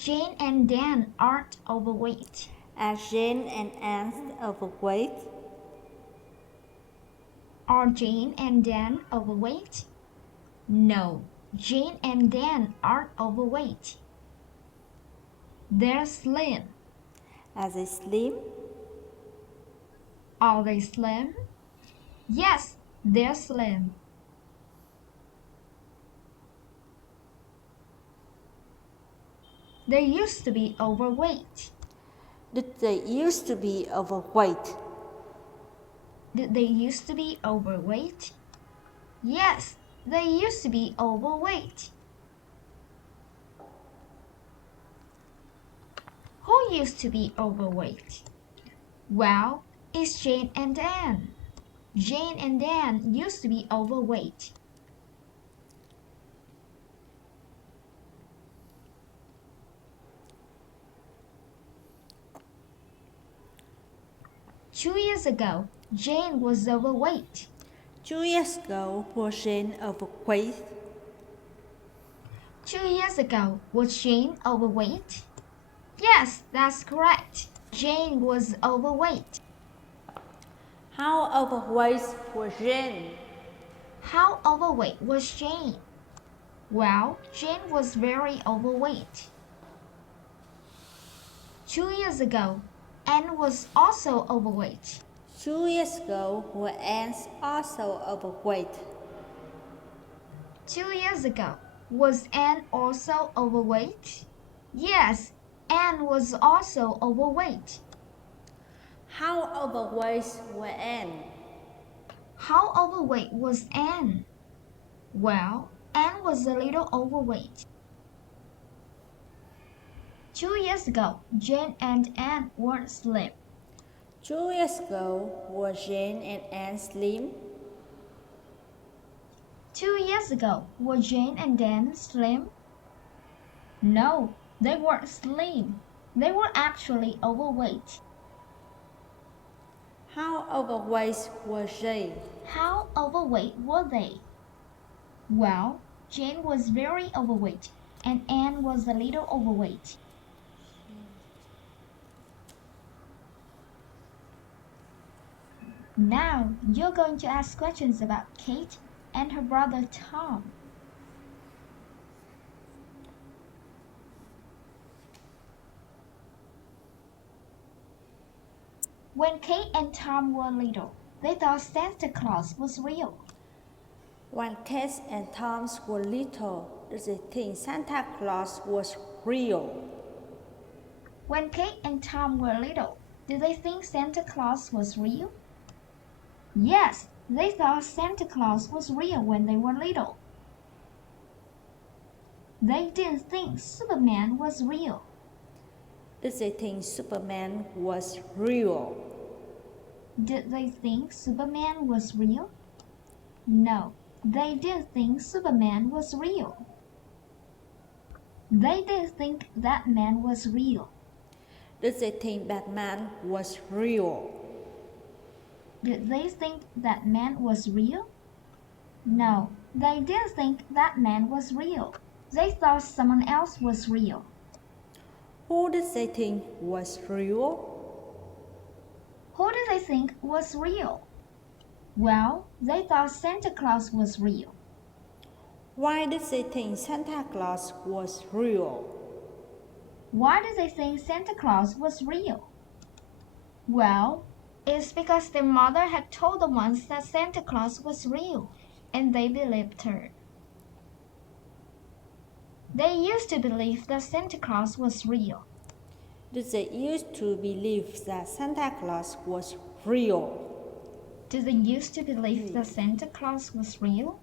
Jane and Dan aren't overweight. Are Jane and Anne overweight? Are Jane and Dan overweight? No, Jane and Dan aren't overweight. They're slim. Are they slim? Are they slim? Yes, they're slim. They used to be overweight. Did they used to be overweight? Did they used to be overweight? Yes, they used to be overweight. Who used to be overweight? Well, it's Jane and Dan. Jane and Dan used to be overweight. Two years ago, Jane was overweight. 2 years ago, was Jane overweight? 2 years ago, was Jane overweight? Yes, that's correct. Jane was overweight. How overweight was Jane? How overweight was Jane? Well, Jane was very overweight. 2 years ago, Anne was also overweight. 2 years ago, was Anne also overweight? 2 years ago, was Anne also overweight? Yes, Anne was also overweight. How overweight was Anne? How overweight was Anne? Well, Anne was a little overweight. 2 years ago, Jane and Anne were slim. 2 years ago, was Jane and Anne slim? 2 years ago, were Jane and Dan slim? No, they weren't slim. They were actually overweight. How overweight was Jane? How overweight were they? Well, Jane was very overweight and Anne was a little overweight. Now you're going to ask questions about Kate and her brother Tom. When Kate and Tom were little, they thought Santa Claus was real. When Kate and Tom were little, did they think Santa Claus was real? When Kate and Tom were little, did they think Santa Claus was real? Yes, they thought Santa Claus was real when they were little. They didn't think Superman was real. Did they think Superman was real? Did they think Superman was real? No, they didn't think Superman was real. They didn't think that man was real. Did they think Batman was real? Did they think that man was real? No, they didn't think that man was real. They thought someone else was real. Who did they think was real? Who did they think was real? Well, they thought Santa Claus was real. Why did they think Santa Claus was real? Why did they think Santa Claus was real? Well, it's because their mother had told them once that Santa Claus was real, and they believed her. They used to believe that Santa Claus was real. Did they used to believe that Santa Claus was real? Did they used to believe that Santa Claus was real?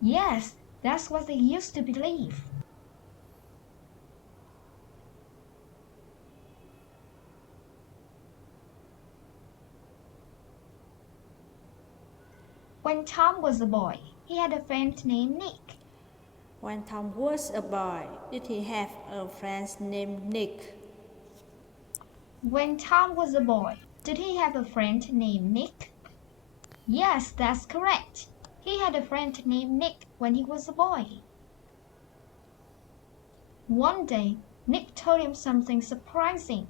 Yes, that's what they used to believe. When Tom was a boy, he had a friend named Nick. When Tom was a boy, did he have a friend named Nick? When Tom was a boy, did he have a friend named Nick? Yes, that's correct. He had a friend named Nick when he was a boy. One day, Nick told him something surprising.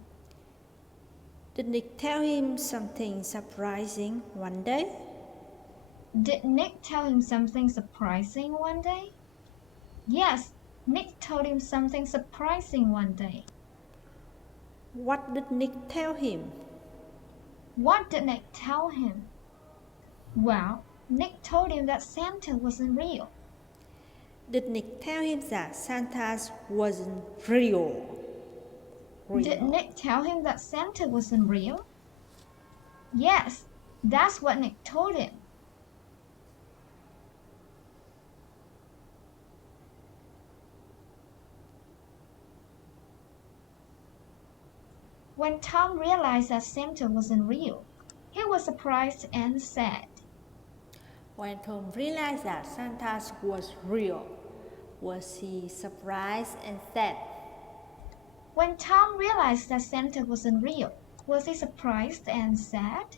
Did Nick tell him something surprising one day? Did Nick tell him something surprising one day? Yes, Nick told him something surprising one day. What did Nick tell him? What did Nick tell him? Well, Nick told him that Santa wasn't real. Did Nick tell him that Santa wasn't real? Did Nick tell him that Santa wasn't real? Yes, that's what Nick told him. When Tom realized that Santa wasn't real, he was surprised and sad. When Tom realized that Santa was real, was he surprised and sad? When Tom realized that Santa wasn't real, was he surprised and sad?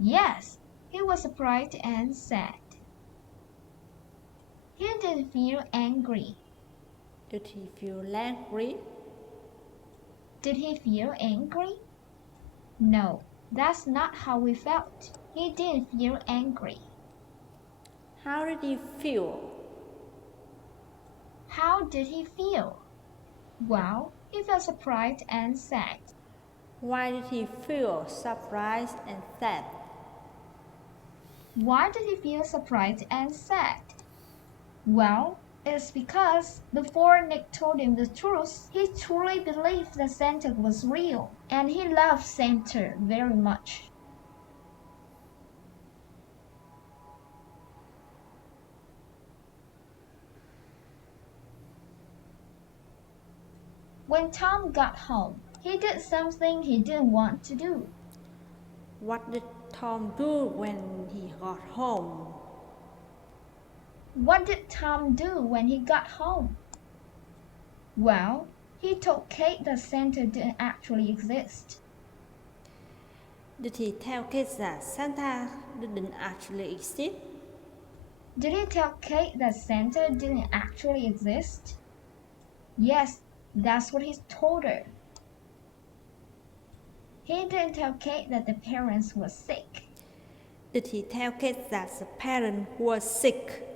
Yes, he was surprised and sad. He didn't feel angry. Did he feel angry? Did he feel angry? No, that's not how he felt. He didn't feel angry. How did he feel? How did he feel? Well, he felt surprised and sad. Why did he feel surprised and sad? Why did he feel surprised and sad? Well, it's because before Nick told him the truth, he truly believed that Santa was real, and he loved Santa very much. When Tom got home, he did something he didn't want to do. What did Tom do when he got home? What did Tom do when he got home? Well, he told Kate that Santa didn't actually exist. Did he tell Kate that Santa didn't actually exist? Did he tell Kate that Santa didn't actually exist? Yes, that's what he told her. He didn't tell Kate that the parents were sick. Did he tell Kate that the parent was sick?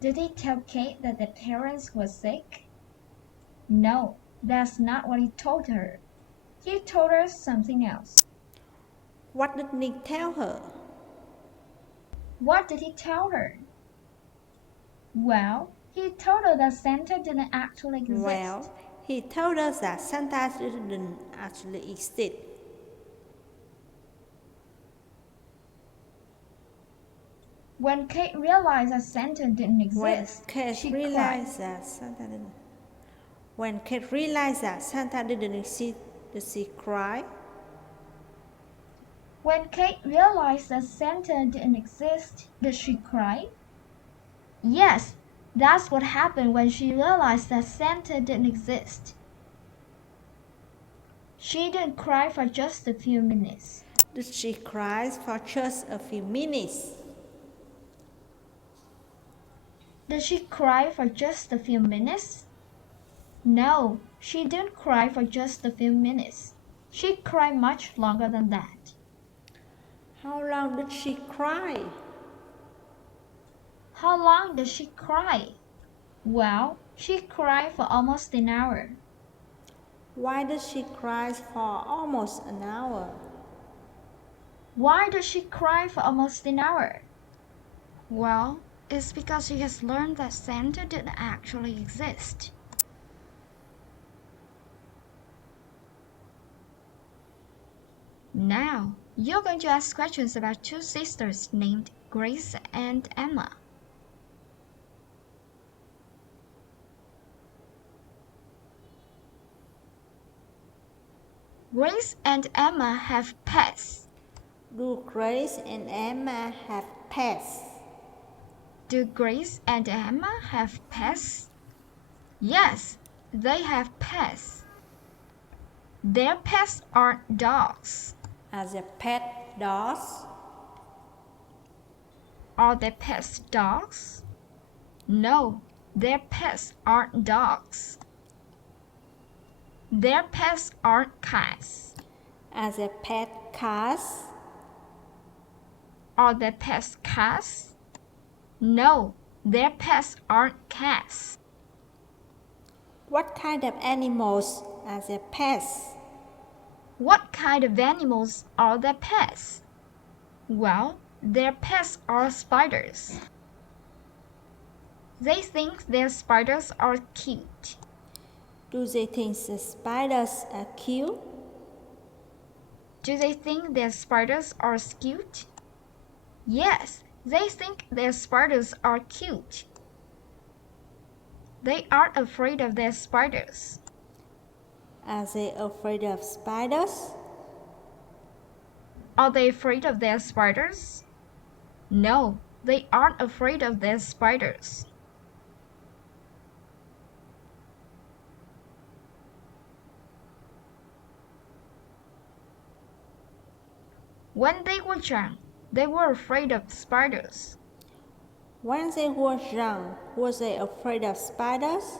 Did he tell Kate that the parents were sick? No, that's not what he told her. He told her something else. What did Nick tell her? What did he tell her? Well, he told her that Santa didn't actually exist. Well, he told us that Santa didn't actually exist. When Kate realized that Santa didn't exist, When Kate she realized cried. that Santa didn't exist, did she cry? When Kate realized that Santa didn't exist, did she cry? Yes, that's what happened when she realized that Santa didn't exist. She didn't cry for just a few minutes. Did she cry for just a few minutes? Did she cry for just a few minutes? No, she didn't cry for just a few minutes. She cried much longer than that. How long did she cry? How long did she cry? Well, she cried for almost an hour. Why did she cry for almost an hour? Why did she cry for almost an hour? Well, it's because she has learned that Santa didn't actually exist. Now, you're going to ask questions about two sisters named Grace and Emma. Grace and Emma have pets. Do Grace and Emma have pets? Do Grace and Emma have pets? Yes, they have pets. Their pets aren't dogs. Are their pet dogs? Are their pets dogs? No, their pets aren't dogs. Their pets aren't cats. Are their pet cats? Are their pets cats? No, their pets aren't cats. What kind of animals are their pets? What kind of animals are their pets? Well, their pets are spiders. They think their spiders are cute. Do they think the spiders are cute? Do they think their spiders are cute? Yes, they think their spiders are cute. They aren't afraid of their spiders. Are they afraid of spiders? Are they afraid of their spiders? No, they aren't afraid of their spiders. When they were young, they were afraid of spiders. When they were young, were they afraid of spiders?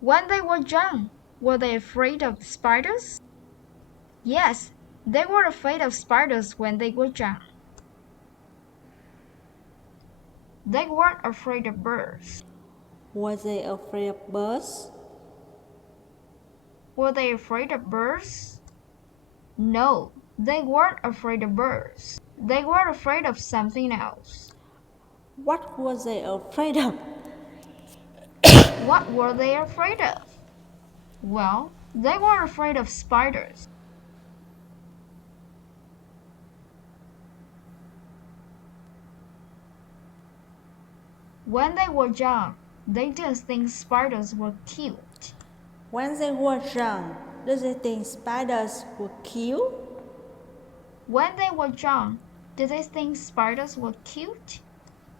When they were young, were they afraid of spiders? Yes, they were afraid of spiders when they were young. They weren't afraid of birds. Were they afraid of birds? Were they afraid of birds? No, they weren't afraid of birds. They were afraid of something else. What were they afraid of? What were they afraid of? Well, they were afraid of spiders. When they were young, they didn't think spiders were cute. When they were young, did they think spiders were cute? When they were young, did they think spiders were cute?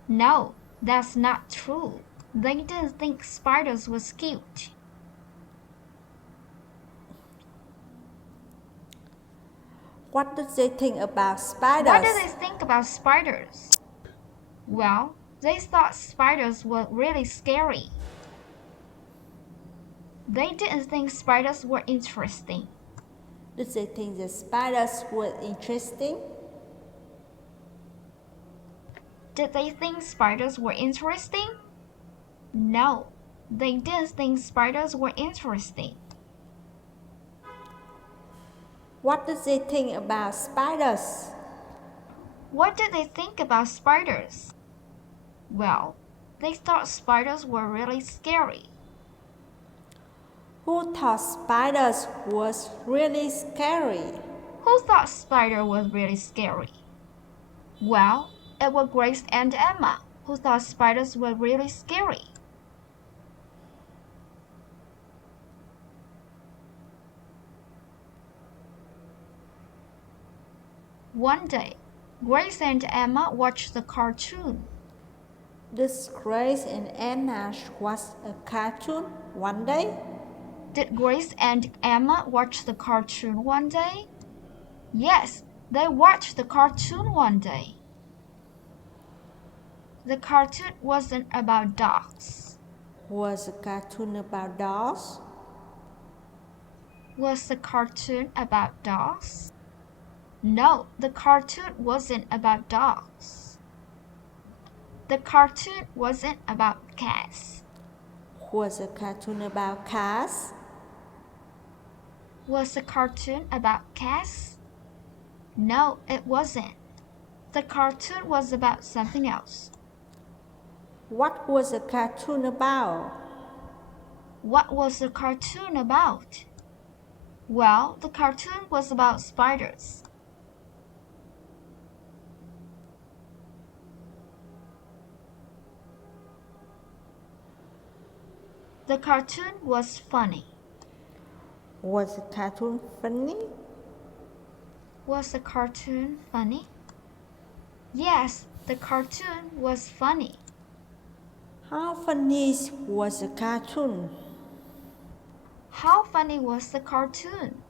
No, that's not true. They didn't think spiders were cute. What did they think about spiders? What did they think about spiders? Well, they thought spiders were really scary. They didn't think spiders were interesting. Did they think the spiders were interesting? Did they think spiders were interesting? No, they didn't think spiders were interesting. What did they think about spiders? What did they think about spiders? Well, they thought spiders were really scary. Who thought spiders was really scary? Who thought spider was really scary? Well, it was Grace and Emma who thought spiders were really scary. One day, Grace and Emma watched the cartoon. Did Grace and Emma watch a cartoon one day? Did Grace and Emma watch the cartoon one day? Yes, they watched the cartoon one day. The cartoon wasn't about dogs. Was the cartoon about dogs? Was the cartoon about dogs? No, the cartoon wasn't about dogs. The cartoon wasn't about cats. Was the cartoon about cats? Was the cartoon about cats? No, it wasn't. The cartoon was about something else. What was the cartoon about? What was the cartoon about? Well, the cartoon was about spiders. The cartoon was funny. Was the cartoon funny? Was the cartoon funny? Yes, the cartoon was funny. How funny was the cartoon? How funny was the cartoon?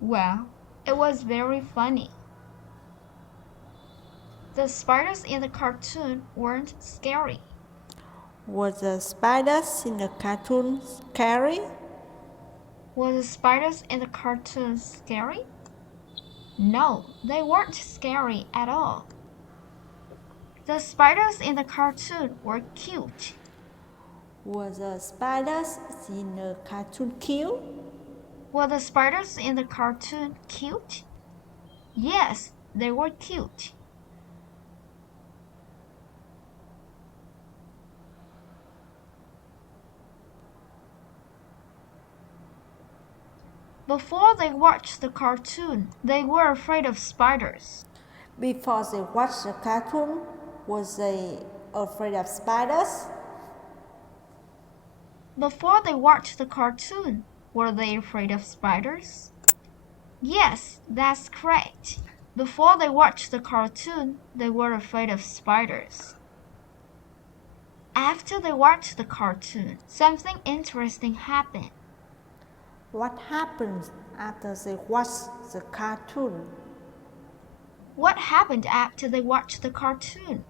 Well, it was very funny. The spiders in the cartoon weren't scary. Was the spiders in the cartoon scary? Were the spiders in the cartoon scary? No, they weren't scary at all. The spiders in the cartoon were cute. Were the spiders in the cartoon cute? Were the spiders in the cartoon cute? Yes, they were cute. Before they watched the cartoon, they were afraid of spiders. Before they watched the cartoon, was they afraid of spiders? Before they watched the cartoon, were they afraid of spiders? Yes, that's correct. Before they watched the cartoon, they were afraid of spiders. After they watched the cartoon, something interesting happened. What happened after they watched the cartoon? What happened after they watched the cartoon?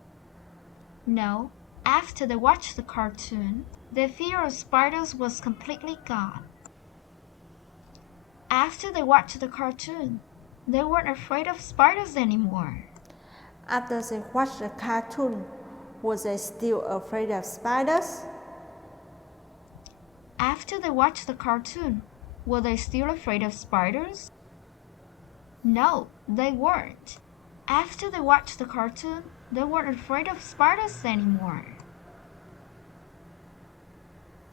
No, after they watched the cartoon, their fear of spiders was completely gone. After they watched the cartoon, they weren't afraid of spiders anymore. After they watched the cartoon, were they still afraid of spiders? After they watched the cartoon, were they still afraid of spiders? No, they weren't. After they watched the cartoon, they weren't afraid of spiders anymore.